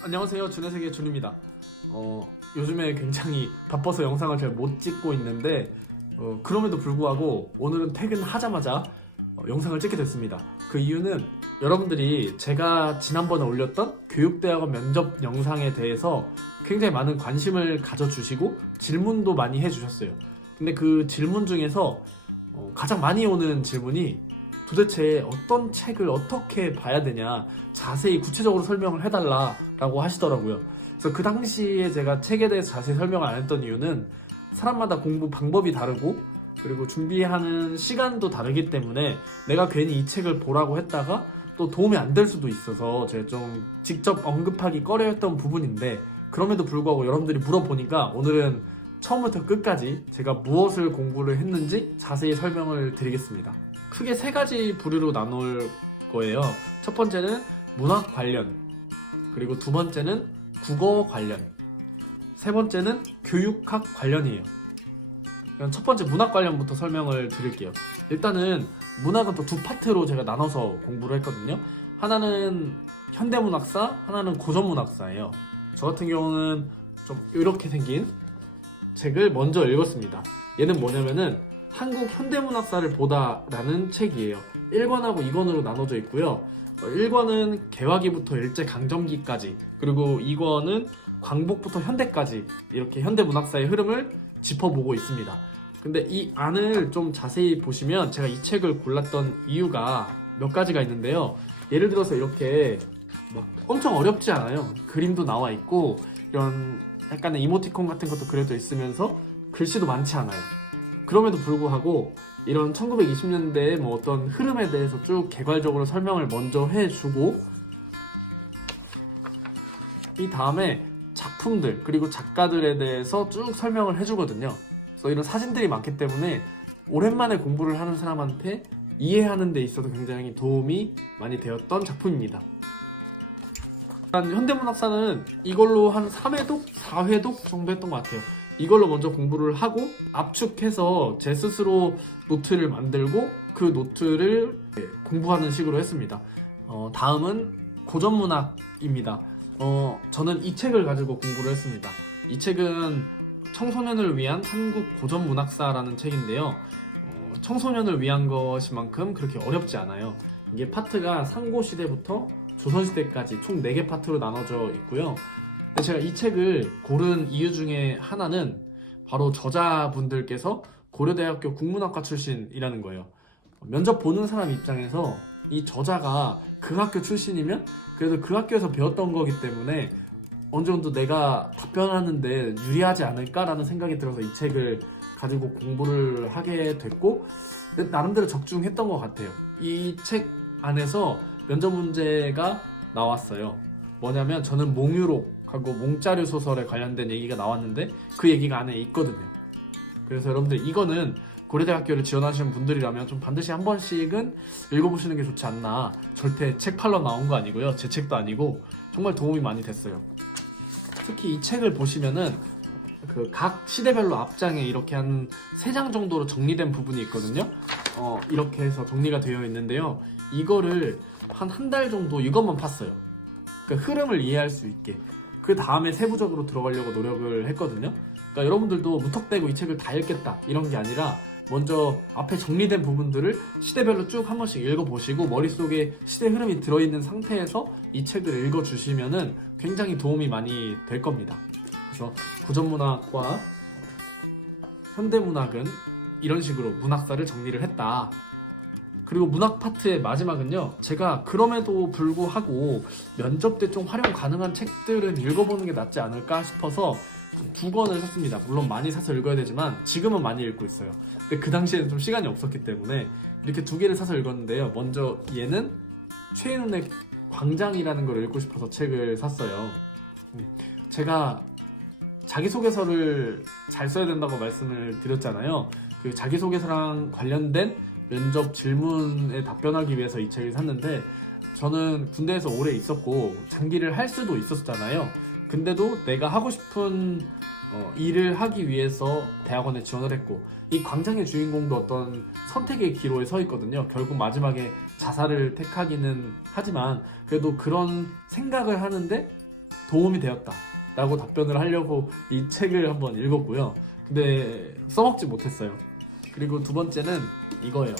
안녕하세요, 준의 세계 준입니다. 요즘에 굉장히 바빠서 영상을 잘 못 찍고 있는데 그럼에도 불구하고 오늘은 퇴근하자마자 영상을 찍게 됐습니다. 그 이유는 여러분들이 제가 지난번에 올렸던 교육대학원 면접 영상에 대해서 굉장히 많은 관심을 가져주시고 질문도 많이 해주셨어요. 근데 그 질문 중에서 가장 많이 오는 질문이 도대체 어떤 책을 어떻게 봐야 되냐, 자세히 구체적으로 설명을 해달라라고 하시더라고요. 그래서 그 당시에 제가 책에 대해서 자세히 설명을 안 했던 이유는 사람마다 공부 방법이 다르고 그리고 준비하는 시간도 다르기 때문에 내가 괜히 이 책을 보라고 했다가 또 도움이 안 될 수도 있어서 제가 좀 직접 언급하기 꺼려했던 부분인데, 그럼에도 불구하고 여러분들이 물어보니까 오늘은 처음부터 끝까지 제가 무엇을 공부를 했는지 자세히 설명을 드리겠습니다. 크게 세 가지 부류로 나눌 거예요. 첫 번째는 문학 관련, 그리고 두 번째는 국어 관련, 세 번째는 교육학 관련이에요. 그럼 첫 번째 문학 관련부터 설명을 드릴게요. 일단은 문학은 또 두 파트로 제가 나눠서 공부를 했거든요. 하나는 현대문학사, 하나는 고전문학사예요. 저 같은 경우는 좀 이렇게 생긴 책을 먼저 읽었습니다. 얘는 뭐냐면은 한국 현대문학사를 보다라는 책이에요. 1권하고 2권으로 나눠져 있고요. 1권은 개화기부터 일제강점기까지, 그리고 2권은 광복부터 현대까지 이렇게 현대문학사의 흐름을 짚어보고 있습니다. 근데 이 안을 좀 자세히 보시면 제가 이 책을 골랐던 이유가 몇 가지가 있는데요. 예를 들어서 이렇게 막 엄청 어렵지 않아요. 그림도 나와 있고 이런 약간의 이모티콘 같은 것도 그려져 있으면서 글씨도 많지 않아요. 그럼에도 불구하고 이런 1920년대의 뭐 어떤 흐름에 대해서 쭉 개괄적으로 설명을 먼저 해주고, 이 다음에 작품들 그리고 작가들에 대해서 쭉 설명을 해주거든요. 그래서 이런 사진들이 많기 때문에 오랜만에 공부를 하는 사람한테 이해하는 데 있어서 굉장히 도움이 많이 되었던 작품입니다. 일단 현대문학사는 이걸로 한 3회독, 4회독 정도 했던 것 같아요. 이걸로 먼저 공부를 하고 압축해서 제 스스로 노트를 만들고 그 노트를 공부하는 식으로 했습니다. 다음은 고전문학입니다. 저는 이 책을 가지고 공부를 했습니다. 이 책은 청소년을 위한 한국 고전문학사라는 책인데요. 청소년을 위한 것이만큼 그렇게 어렵지 않아요. 이게 파트가 상고시대부터 조선시대까지 총 4개 파트로 나눠져 있고요. 제가 이 책을 고른 이유 중에 하나는 바로 저자분들께서 고려대학교 국문학과 출신이라는 거예요. 면접 보는 사람 입장에서 이 저자가 그 학교 출신이면 그래도 그 학교에서 배웠던 거기 때문에 어느 정도 내가 답변하는데 유리하지 않을까라는 생각이 들어서 이 책을 가지고 공부를 하게 됐고, 나름대로 적중했던 것 같아요. 이 책 안에서 면접 문제가 나왔어요. 뭐냐면 저는 몽유록하고 몽자료 소설에 관련된 얘기가 나왔는데 그 얘기가 안에 있거든요. 그래서 여러분들 이거는 고려대학교를 지원하시는 분들이라면 좀 반드시 한 번씩은 읽어보시는 게 좋지 않나. 절대 책 팔러 나온 거 아니고요. 제 책도 아니고 정말 도움이 많이 됐어요. 특히 이 책을 보시면은 그 각 시대별로 앞장에 이렇게 한 3장 정도로 정리된 부분이 있거든요. 이렇게 해서 정리가 되어 있는데요. 이거를 한 달 정도 이것만 팠어요. 그 흐름을 이해할 수 있게. 그 다음에 세부적으로 들어가려고 노력을 했거든요. 그러니까 여러분들도 무턱대고 이 책을 다 읽겠다 이런 게 아니라 먼저 앞에 정리된 부분들을 시대별로 쭉 한 번씩 읽어보시고 머릿속에 시대 흐름이 들어있는 상태에서 이 책을 읽어주시면은 굉장히 도움이 많이 될 겁니다. 그래서 고전문학과 현대문학은 이런 식으로 문학사를 정리를 했다. 그리고 문학 파트의 마지막은요, 제가 그럼에도 불구하고 면접 때 좀 활용 가능한 책들은 읽어보는 게 낫지 않을까 싶어서 2권을 샀습니다. 물론 많이 사서 읽어야 되지만 지금은 많이 읽고 있어요. 근데 그 당시에는 좀 시간이 없었기 때문에 이렇게 2개를 사서 읽었는데요. 먼저 얘는 최인훈의 광장이라는 걸 읽고 싶어서 책을 샀어요. 제가 자기소개서를 잘 써야 된다고 말씀을 드렸잖아요. 그 자기소개서랑 관련된 면접 질문에 답변하기 위해서 이 책을 샀는데, 저는 군대에서 오래 있었고 장기를 할 수도 있었잖아요. 근데도 내가 하고 싶은 일을 하기 위해서 대학원에 지원을 했고, 이 광장의 주인공도 어떤 선택의 기로에 서 있거든요. 결국 마지막에 자살을 택하기는 하지만 그래도 그런 생각을 하는데 도움이 되었다 라고 답변을 하려고 이 책을 한번 읽었고요. 근데 써먹지 못했어요. 그리고 두 번째는 이거예요.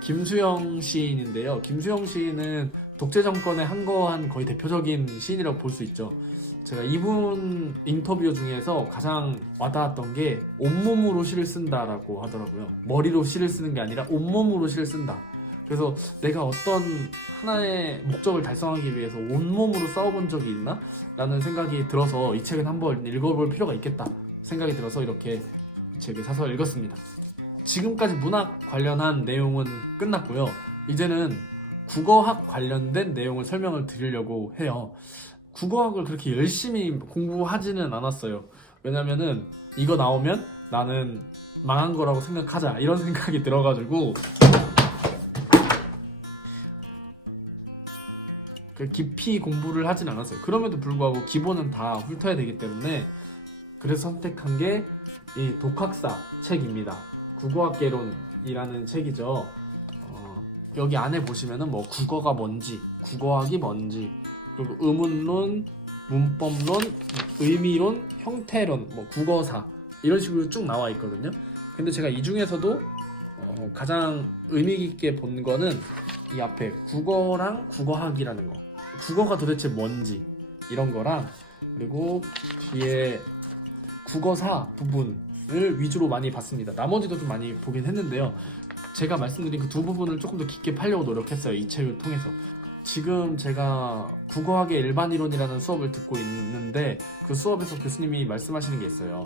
김수영 시인인데요. 김수영 시인은 독재 정권에 항거한 거의 대표적인 시인이라고 볼 수 있죠. 제가 이분 인터뷰 중에서 가장 와닿았던 게 온몸으로 시를 쓴다라고 하더라고요. 머리로 시를 쓰는 게 아니라 온몸으로 시를 쓴다. 그래서 내가 어떤 하나의 목적을 달성하기 위해서 온몸으로 싸워본 적이 있나? 라는 생각이 들어서 이 책은 한번 읽어볼 필요가 있겠다 생각이 들어서 이렇게 이 책을 사서 읽었습니다. 지금까지 문학 관련한 내용은 끝났고요. 이제는 국어학 관련된 내용을 설명을 드리려고 해요. 국어학을 그렇게 열심히 공부하지는 않았어요. 왜냐면은 이거 나오면 나는 망한 거라고 생각하자 이런 생각이 들어가지고 깊이 공부를 하진 않았어요. 그럼에도 불구하고 기본은 다 훑어야 되기 때문에 그래서 선택한 게 이 독학사 책입니다. 국어학개론이라는 책이죠. 여기 안에 보시면은 뭐 국어가 뭔지, 국어학이 뭔지, 그리고 의문론, 문법론, 의미론, 형태론, 뭐 국어사 이런 식으로 쭉 나와 있거든요. 근데 제가 이 중에서도 가장 의미 깊게 본 거는 이 앞에 국어랑 국어학이라는 거, 국어가 도대체 뭔지 이런 거랑, 그리고 뒤에 국어사 부분을 위주로 많이 봤습니다. 나머지도 좀 많이 보긴 했는데요. 제가 말씀드린 그 두 부분을 조금 더 깊게 파려고 노력했어요. 이 책을 통해서. 지금 제가 국어학의 일반 이론이라는 수업을 듣고 있는데 그 수업에서 교수님이 말씀하시는 게 있어요.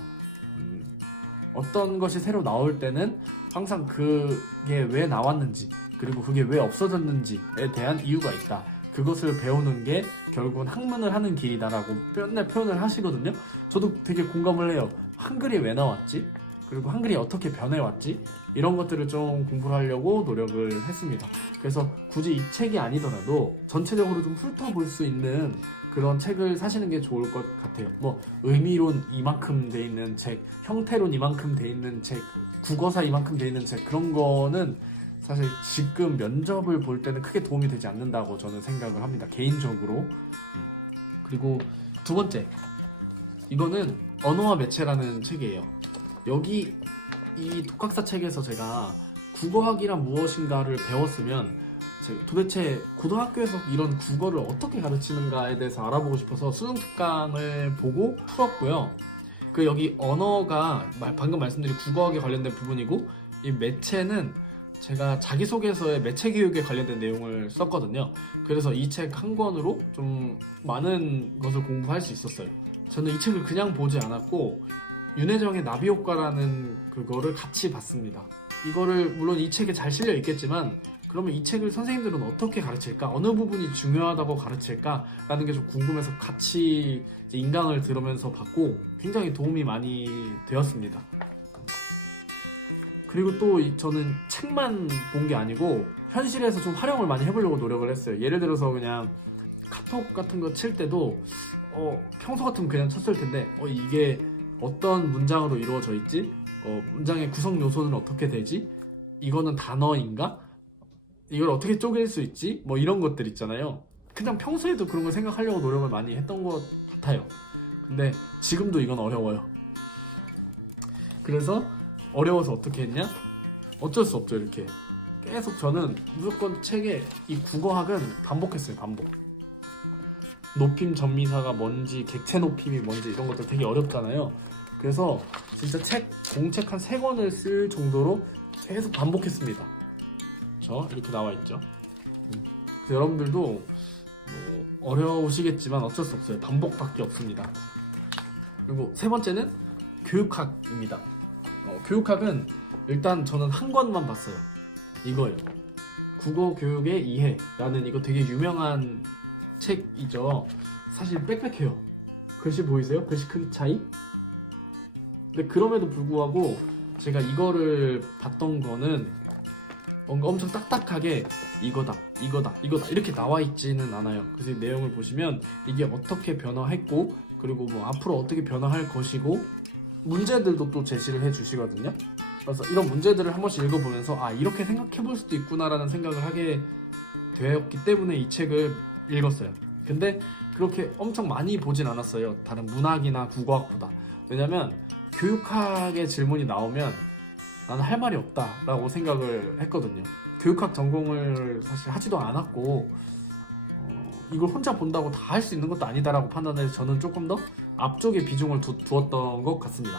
어떤 것이 새로 나올 때는 항상 그게 왜 나왔는지, 그리고 그게 왜 없어졌는지에 대한 이유가 있다. 그것을 배우는 게 결국은 학문을 하는 길이다라고 맨날 표현을 하시거든요. 저도 되게 공감을 해요. 한글이 왜 나왔지? 그리고 한글이 어떻게 변해왔지? 이런 것들을 좀 공부를 하려고 노력을 했습니다. 그래서 굳이 이 책이 아니더라도 전체적으로 좀 훑어볼 수 있는 그런 책을 사시는 게 좋을 것 같아요. 뭐 의미론 이만큼 돼 있는 책, 형태론 이만큼 돼 있는 책, 국어사 이만큼 돼 있는 책, 그런 거는 사실 지금 면접을 볼 때는 크게 도움이 되지 않는다고 저는 생각을 합니다. 개인적으로. 그리고 두 번째, 이거는 언어와 매체라는 책이에요. 여기 이 독학사 책에서 제가 국어학이란 무엇인가를 배웠으면 도대체 고등학교에서 이런 국어를 어떻게 가르치는가에 대해서 알아보고 싶어서 수능 특강을 보고 풀었고요. 그 여기 언어가 방금 말씀드린 국어학에 관련된 부분이고, 이 매체는 제가 자기소개서에 매체 교육에 관련된 내용을 썼거든요. 그래서 이 책 한 권으로 좀 많은 것을 공부할 수 있었어요. 저는 이 책을 그냥 보지 않았고 윤혜정의 나비효과라는 그거를 같이 봤습니다. 이거를 물론 이 책에 잘 실려 있겠지만 그러면 이 책을 선생님들은 어떻게 가르칠까? 어느 부분이 중요하다고 가르칠까? 라는 게 좀 궁금해서 같이 인강을 들으면서 봤고 굉장히 도움이 많이 되었습니다. 그리고 또 저는 책만 본 게 아니고 현실에서 좀 활용을 많이 해보려고 노력을 했어요. 예를 들어서 그냥 카톡 같은 거 칠 때도 평소 같으면 그냥 쳤을 텐데 이게 어떤 문장으로 이루어져 있지? 문장의 구성 요소는 어떻게 되지? 이거는 단어인가? 이걸 어떻게 쪼갤 수 있지? 뭐 이런 것들 있잖아요. 그냥 평소에도 그런 걸 생각하려고 노력을 많이 했던 것 같아요. 근데 지금도 이건 어려워요. 그래서 어려워서 어떻게 했냐? 어쩔 수 없죠. 이렇게 계속 저는 무조건 책에 이 국어학은 반복했어요. 반복. 높임 전미사가 뭔지, 객체 높임이 뭔지 이런 것들 되게 어렵잖아요. 그래서 진짜 공책 한 3권을 쓸 정도로 계속 반복했습니다. 이렇게 나와 있죠. 그래서 여러분들도 뭐 어려우시겠지만 어쩔 수 없어요. 반복밖에 없습니다. 그리고 세 번째는 교육학입니다. 교육학은 일단 저는 한 권만 봤어요. 이거예요. 국어 교육의 이해라는 이거 되게 유명한 책이죠. 사실 빽빽해요. 글씨 보이세요? 글씨 크기 차이? 근데 그럼에도 불구하고 제가 이거를 봤던 거는 뭔가 엄청 딱딱하게 이거다 이렇게 나와 있지는 않아요. 그래서 내용을 보시면 이게 어떻게 변화했고 그리고 뭐 앞으로 어떻게 변화할 것이고 문제들도 또 제시를 해 주시거든요. 그래서 이런 문제들을 한 번씩 읽어보면서 이렇게 생각해 볼 수도 있구나 라는 생각을 하게 되었기 때문에 이 책을 읽었어요. 근데 그렇게 엄청 많이 보진 않았어요. 다른 문학이나 국어학보다. 왜냐면 교육학의 질문이 나오면 나는 할 말이 없다라고 생각을 했거든요. 교육학 전공을 사실 하지도 않았고 이걸 혼자 본다고 다 할 수 있는 것도 아니다라고 판단해서 저는 조금 더 앞쪽에 비중을 두었던 것 같습니다.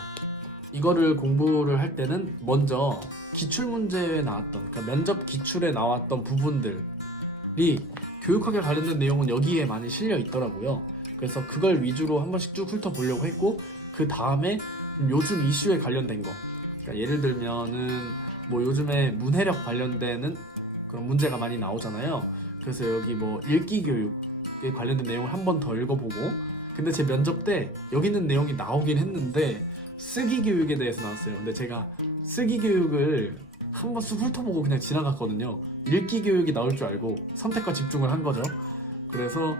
이거를 공부를 할 때는 먼저 기출문제에 나왔던, 그러니까 면접 기출에 나왔던 부분들이 교육학에 관련된 내용은 여기에 많이 실려 있더라고요. 그래서 그걸 위주로 한 번씩 쭉 훑어보려고 했고, 그 다음에 요즘 이슈에 관련된 거, 그러니까 예를 들면은 뭐 요즘에 문해력 관련되는 그런 문제가 많이 나오잖아요. 그래서 여기 뭐 읽기 교육에 관련된 내용을 한 번 더 읽어보고, 근데 제 면접 때 여기 있는 내용이 나오긴 했는데 쓰기 교육에 대해서 나왔어요. 근데 제가 쓰기 교육을 한 번 쑥 훑어보고 그냥 지나갔거든요. 읽기 교육이 나올 줄 알고 선택과 집중을 한 거죠. 그래서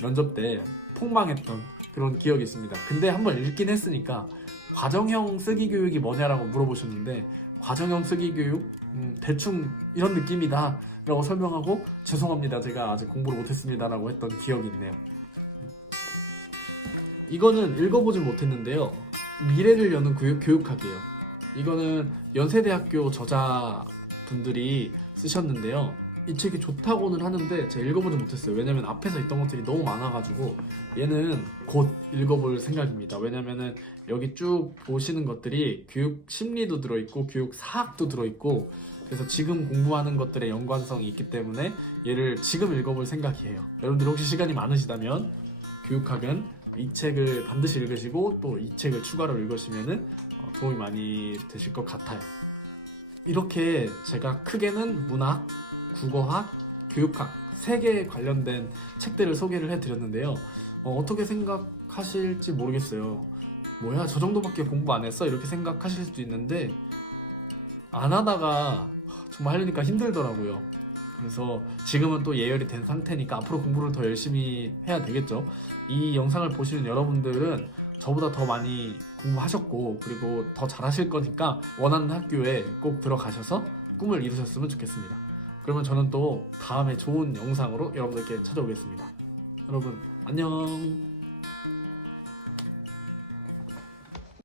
면접 때 폭망했던 그런 기억이 있습니다. 근데 한 번 읽긴 했으니까 과정형 쓰기 교육이 뭐냐라고 물어보셨는데, 과정형 쓰기 교육? 대충 이런 느낌이다 라고 설명하고, 죄송합니다, 제가 아직 공부를 못했습니다 라고 했던 기억이 있네요. 이거는 읽어보질 못했는데요, 미래를 여는 교육학이에요. 이거는 연세대학교 저자분들이 쓰셨는데요, 이 책이 좋다고는 하는데 제가 읽어보지 못했어요. 왜냐면 앞에서 있던 것들이 너무 많아가지고. 얘는 곧 읽어볼 생각입니다. 왜냐면은 여기 쭉 보시는 것들이 교육 심리도 들어있고 교육 사학도 들어있고, 그래서 지금 공부하는 것들의 연관성이 있기 때문에 얘를 지금 읽어볼 생각이에요. 여러분들 혹시 시간이 많으시다면 교육학은 이 책을 반드시 읽으시고 또 이 책을 추가로 읽으시면은 도움이 많이 되실 것 같아요. 이렇게 제가 크게는 문학, 국어학, 교육학 3개에 관련된 책들을 소개를 해드렸는데요. 어떻게 생각하실지 모르겠어요. 뭐야, 저 정도밖에 공부 안 했어? 이렇게 생각하실 수도 있는데, 안 하다가 정말 하려니까 힘들더라고요. 그래서 지금은 또 예열이 된 상태니까 앞으로 공부를 더 열심히 해야 되겠죠. 이 영상을 보시는 여러분들은 저보다 더 많이 공부하셨고 그리고 더 잘하실 거니까 원하는 학교에 꼭 들어가셔서 꿈을 이루셨으면 좋겠습니다. 그러면 저는 또 다음에 좋은 영상으로 여러분들께 찾아오겠습니다. 여러분 안녕.